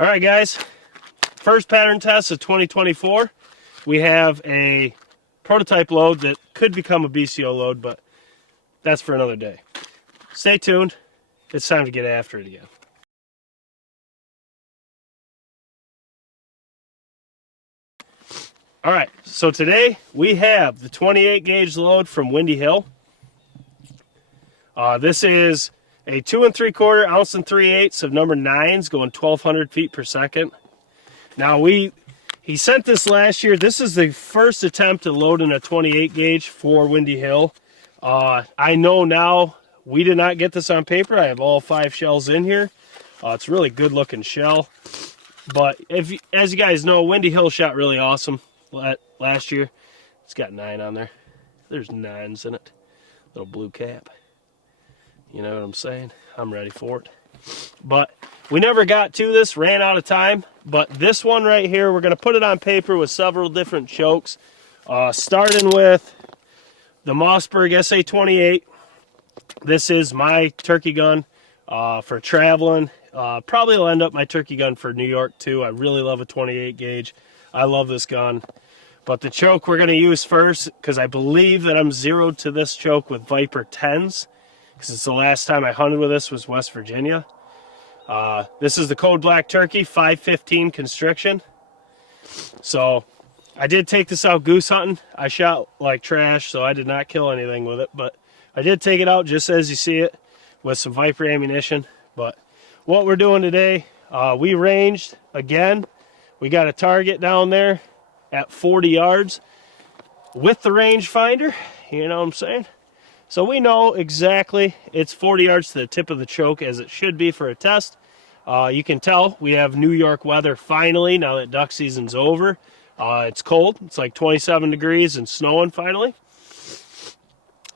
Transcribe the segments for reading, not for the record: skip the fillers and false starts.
All right, guys. First pattern test of 2024. We have a prototype load that could become a BCO load, but that's for another day. Stay tuned. It's time to get after it again. All right, so today we have the 28 gauge load from Windy Hill. This is a 2 3/4 ounce and 3/8 of number 9s going 1,200 feet per second. Now he sent this last year. This is the first attempt at loading a 28 gauge for Windy Hill. I know now we did not get this on paper. I have all 5 shells in here. It's a really good looking shell. But as you guys know, Windy Hill shot really awesome last year. It's got 9 on there. There's 9s in it. Little blue cap. You know what I'm saying? I'm ready for it. But we never got to this, ran out of time. But this one right here, we're going to put it on paper with several different chokes. Starting with the Mossberg SA-28. This is my turkey gun for traveling. Probably will end up my turkey gun for New York too. I really love a 28 gauge. I love this gun. But the choke we're going to use first, because I believe that I'm zeroed to this choke with Viper 10s, because it's the last time I hunted with this was West Virginia. This is the Code Black Turkey 515 constriction. So I did take this out goose hunting. I shot like trash, so I did not kill anything with it, but I did take it out just as you see it with some Viper ammunition. But what we're doing today, we ranged again. We got a target down there at 40 yards with the rangefinder, you know what I'm saying? So we know exactly it's 40 yards to the tip of the choke, as it should be for a test. You can tell we have New York weather finally now that duck season's over. It's cold. It's like 27 degrees and snowing finally.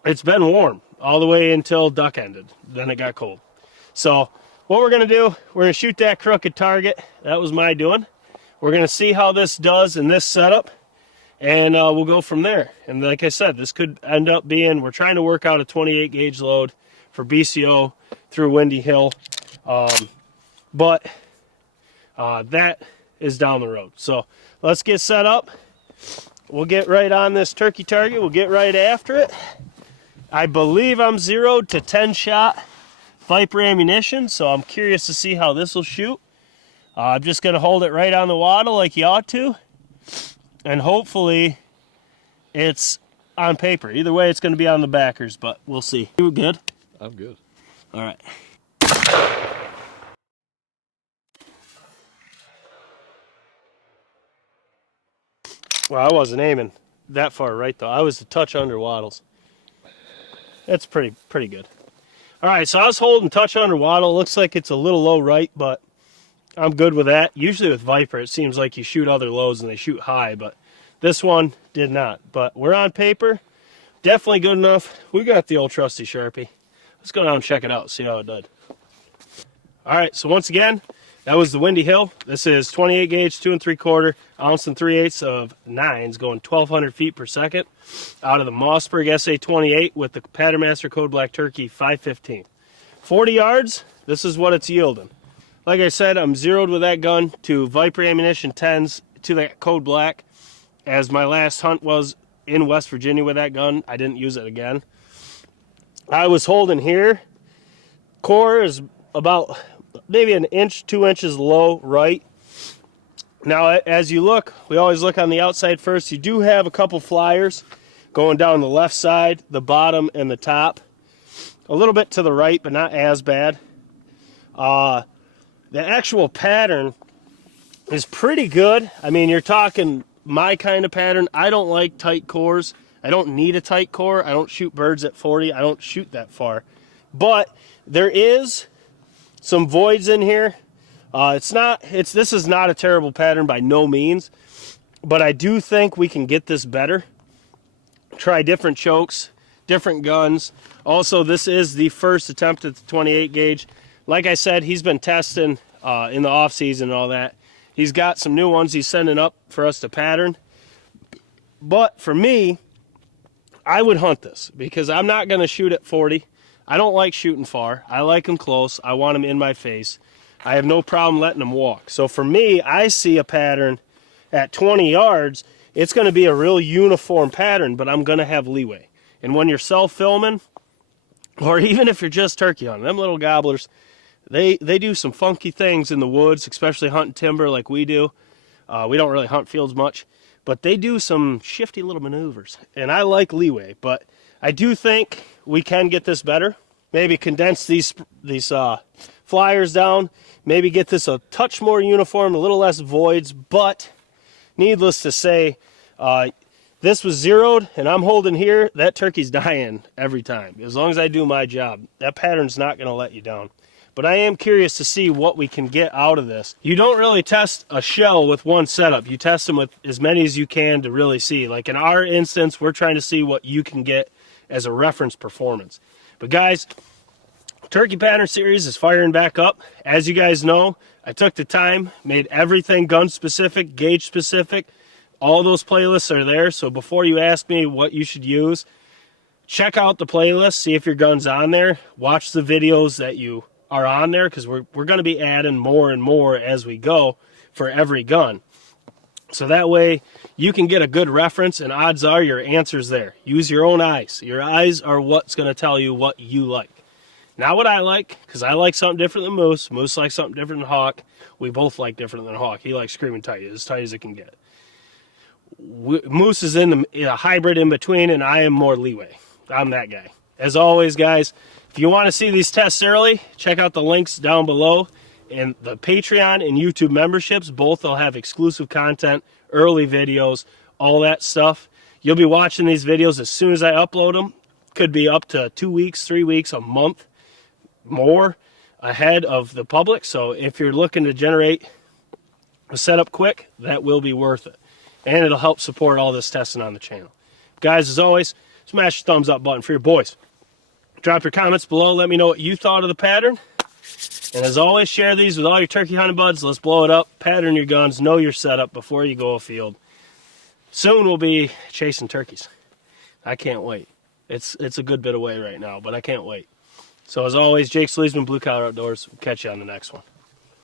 It's been warm all the way until duck ended. Then it got cold. So what we're going to do, we're going to shoot that crooked target. That was my doing. We're going to see how this does in this setup, and we'll go from there. And like I said, this could end up being, we're trying to work out a 28 gauge load for BCO through Windy Hill. But that is down the road. So let's get set up. We'll get right on this turkey target. We'll get right after it. I believe I'm zeroed to 10 shot Viper ammunition, so I'm curious to see how this will shoot. I'm just going to hold it right on the waddle like you ought to, and hopefully it's on paper. Either way, it's going to be on the backers, but we'll see. You good? I'm good. All right. Well, I wasn't aiming that far right, though. I was a touch under waddles. That's pretty good. All right, so I was holding touch under waddle. Looks like it's a little low right, but I'm good with that. Usually with Viper, it seems like you shoot other lows and they shoot high, but this one did not. But we're on paper. Definitely good enough. We got the old trusty Sharpie. Let's go down and check it out, see how it did. All right, so once again, that was the Windy Hill. This is 28 gauge, 2 3/4 ounce and 3/8 of 9s going 1,200 feet per second out of the Mossberg SA-28 with the Patternmaster Code Black Turkey 515. 40 yards, this is what it's yielding. Like I said, I'm zeroed with that gun to Viper ammunition 10s to that Code Black, as my last hunt was in West Virginia with that gun. I didn't use it again. I was holding here. Core is about maybe an inch, 2 inches low right. Now, as you look, we always look on the outside first. You do have a couple flyers going down the left side, the bottom, and the top. A little bit to the right, but not as bad. The actual pattern is pretty good. I mean, you're talking my kind of pattern. I don't like tight cores. I don't need a tight core. I don't shoot birds at 40. I don't shoot that far. But there is some voids in here. This is not a terrible pattern by no means, but I do think we can get this better. Try different chokes, different guns. Also, this is the first attempt at the 28 gauge. Like I said, he's been testing in the off season and all that. He's got some new ones he's sending up for us to pattern. But for me, I would hunt this because I'm not going to shoot at 40. I don't like shooting far. I like them close. I want them in my face. I have no problem letting them walk. So for me, I see a pattern at 20 yards, it's going to be a real uniform pattern, but I'm going to have leeway. And when you're self-filming, or even if you're just turkey hunting, them little gobblers, they do some funky things in the woods, especially hunting timber like we do. We don't really hunt fields much, but they do some shifty little maneuvers. And I like leeway, but I do think we can get this better. Maybe condense these flyers down, maybe get this a touch more uniform, a little less voids, but needless to say, this was zeroed and I'm holding here, that turkey's dying every time. As long as I do my job, that pattern's not going to let you down. But I am curious to see what we can get out of this. You don't really test a shell with one setup. You test them with as many as you can to really see. Like in our instance, we're trying to see what you can get as a reference performance. But guys, Turkey Pattern Series is firing back up. As you guys know, I took the time, made everything gun specific, gauge specific. All those playlists are there. So before you ask me what you should use, check out the playlist, see if your gun's on there. Watch the videos that you are on there, because we're going to be adding more and more as we go for every gun. So that way you can get a good reference, and odds are your answer's there. Use your own eyes. Your eyes are what's going to tell you what you like. Not what I like, because I like something different than Moose. Moose likes something different than Hawk. We both like different than Hawk. He likes screaming tight as it can get. Moose is in a hybrid in between, and I am more leeway. I'm that guy. As always, guys, if you want to see these tests early, check out the links down below. And the Patreon and YouTube memberships, both will have exclusive content, early videos, all that stuff. You'll be watching these videos as soon as I upload them. Could be up to 2 weeks, 3 weeks, a month more ahead of the public. So if you're looking to generate a setup quick, that will be worth it. And it'll help support all this testing on the channel. Guys, as always, smash the thumbs up button for your boys. Drop your comments below. Let me know what you thought of the pattern. And as always, share these with all your turkey hunting buds. Let's blow it up. Pattern your guns. Know your setup before you go afield. Soon we'll be chasing turkeys. I can't wait. It's a good bit away right now, but I can't wait. So as always, Jake Sleesman, Blue Collar Outdoors. We'll catch you on the next one.